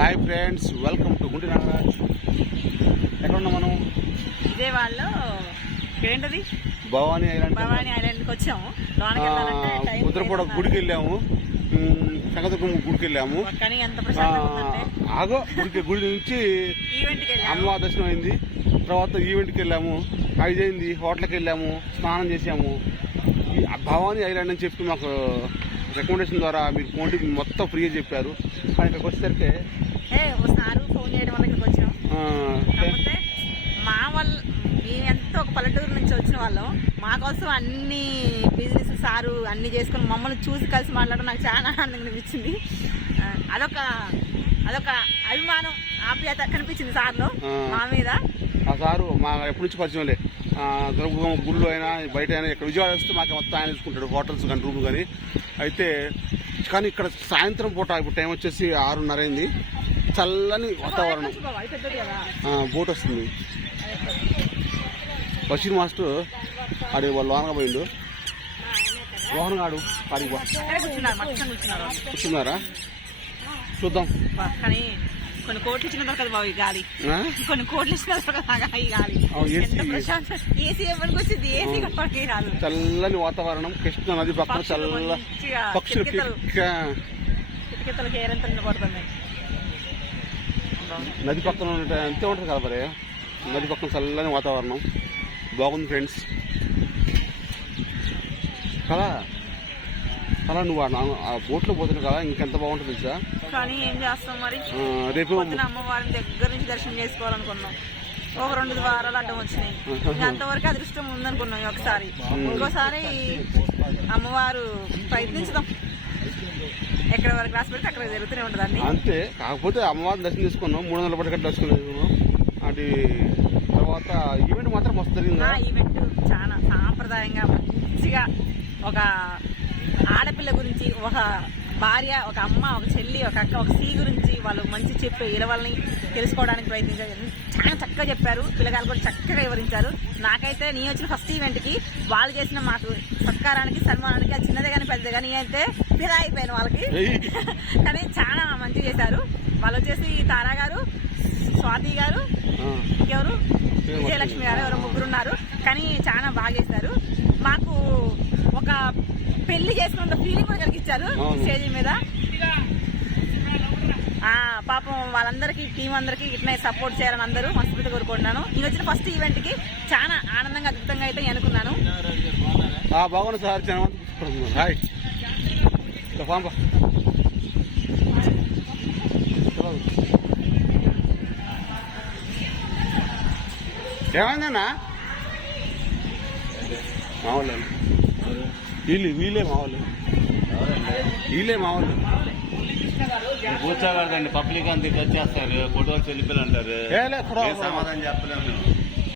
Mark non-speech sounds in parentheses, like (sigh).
Hi friends welcome to Gunti Nagaraj ఎక్కడ ఉన్నాం మనం విజయవాడలో ఏంటది భవానీ ఐలాండ్ భవానీ ఐలాండ్కి వచ్చాము. లేదు గుడికి వెళ్ళాము. కనకదుర్గమ్మ గుడికి వెళ్ళాము. ఆగో గుడికి గుడి నుంచి అమ్మవారి దర్శనం అయింది. తర్వాత ఈవెంట్కి వెళ్ళాము. ఐదైంది హోటల్కి వెళ్ళాము. స్నానం చేసాము ఈ భవానీ ఐలాండ్ అని చెప్పి మాకు రికమెండేషన్ ద్వారా మీరు ఫోన్ మొత్తం ఫ్రీగా చెప్పారు. కానీ ఇక్కడికి వచ్చేసరికి ఏ ఒకసారి ఫోన్ చేయడం వల్ల ఇక్కడికి వచ్చాం. కాకపోతే మా వల్ల మేము ఎంత ఒక పల్లెటూరు నుంచి వచ్చిన వాళ్ళం మా కోసం అన్ని బిజినెస్ సారు అన్ని చేసుకొని మమ్మల్ని చూసి కలిసి మాట్లాడడం నాకు చాలా ఆనందంగా అనిపించింది. అదొక అదొక అభిమానం ఆప్యాయత కనిపించింది సార్లో. మా మీద. ఆ సారు మా ఎప్పటి నుంచి పరిచయంలే దుర్గమ్మ గుళ్ళు అయినా బయట అయినా ఇక్కడ విజయవాడ వస్తే మాకు మొత్తం ఆయన చూసుకుంటాడు హోటల్స్ కానీ రూమ్ కానీ. అయితే కానీ ఇక్కడ సాయంత్రం పూట ఇప్పుడు టైం వచ్చేసి ఆరున్నర అయింది. చల్లని వాతావరణం. కదా. బోట్ వస్తుంది. బషీర్ మాస్టర్ ఆడి వాళ్ళు లోనగా పోయిండు. రోహన్ గాడు ఆడికి కూర్చున్నారు చూద్దాం. కొన్ని కోట్లు ఇచ్చిన దొరకదు బాబు ఈ గాలి. ఆ? కొన్ని కోట్లు ఇచ్చిన ఈ గాలి. ప్రశాంతం ఏసీ ఎవరికి వచ్చింది ఏసీ కొట్టడానికి రాదు. చల్లని వాతావరణం కృష్ణ నది పక్కన చల్ల పక్షులు పడుతున్నాయి నది పక్కన అంతే ఉంటుంది కదా మరి. నది పక్కన చల్లని వాతావరణం. బాగుంది ఫ్రెండ్స్ కదా? అలా నువ్వు ఆ బోట్లో పోతున్నావు కదా ఇంకెంత బాగుంటుంది తెలుసా? కానీ ఏం చేస్తాం మరి? రేపు అమ్మవారిని దగ్గర నుంచి దర్శనం చేసుకోవాలనుకున్నాం. ఒక రెండు వారాలు అడ్డం వచ్చినాయి. అంతవరకు అదృష్టం ఉందనుకున్నాం ఒకసారి ఇంకోసారి అమ్మవారు ప్రయత్నించుదాం. ఎక్కడ వరకు రాసి పెడితే అక్కడ జరుగుతూనే ఉంటుంది అంతే. కాకపోతే అమ్మవారిని దర్శనం చేసుకున్నాం మూడు వందల పట్టుకట్టు దర్శనం అది తర్వాత ఈవెంట్ మాత్రం మస్తు జరిగింది. ఈవెంట్ చాలా సాంప్రదాయంగా మంచిగా ఒక ఆడపిల్ల గురించి ఒక భార్య ఒక అమ్మ ఒక చెల్లి ఒక అక్క ఒక సీ గురించి వాళ్ళు మంచి చెప్పే ఇలవల్ని తెలుసుకోవడానికి ప్రయత్నించారు. చాలా చక్కగా చెప్పారు. పిల్లగాళ్ళు కూడా చక్కగా వివరించారు. నాకైతే నేను వచ్చిన ఫస్ట్ ఈవెంట్కి వాళ్ళు చేసిన మాకు సత్కారానికి సన్మానానికి అది చిన్నదే కానీ పెద్దదే కానీ అయితే ఫిదా అయిపోయాను వాళ్ళకి. (laughs) కానీ చాలా మంచిగా చేశారు. వాళ్ళు వచ్చేసి తారా గారు స్వాతి గారు ఎవరు విజయలక్ష్మి గారు ఎవరు ముగ్గురు ఉన్నారు. కానీ చాలా బాగా చేశారు. మాకు ఒక పెళ్ళి చేసుకున్న ఫీలింగ్ కూడా కలిగించారు. స్టేజ్ మీద. పాపం వాళ్ళందరికీ టీం అందరికీ ఇట్లా సపోర్ట్ చేయాలని అందరూ మనస్ఫూర్తి కోరుకుంటున్నాను. నేను వచ్చిన ఫస్ట్ ఈవెంట్కి చాలా ఆనందంగా అద్భుతంగా అయితే అనుకున్నాను. బాగున్నా సార్ ఏమైందన్నా? మావాళ్ళు వీళ్ళు వీళ్ళే మావాళ్ళు కూర్చోకూడదండి పబ్లిక్ అంతా ఇది వచ్చేస్తారు ఫోటోలు ఏ సమాధానం చెప్పలేము.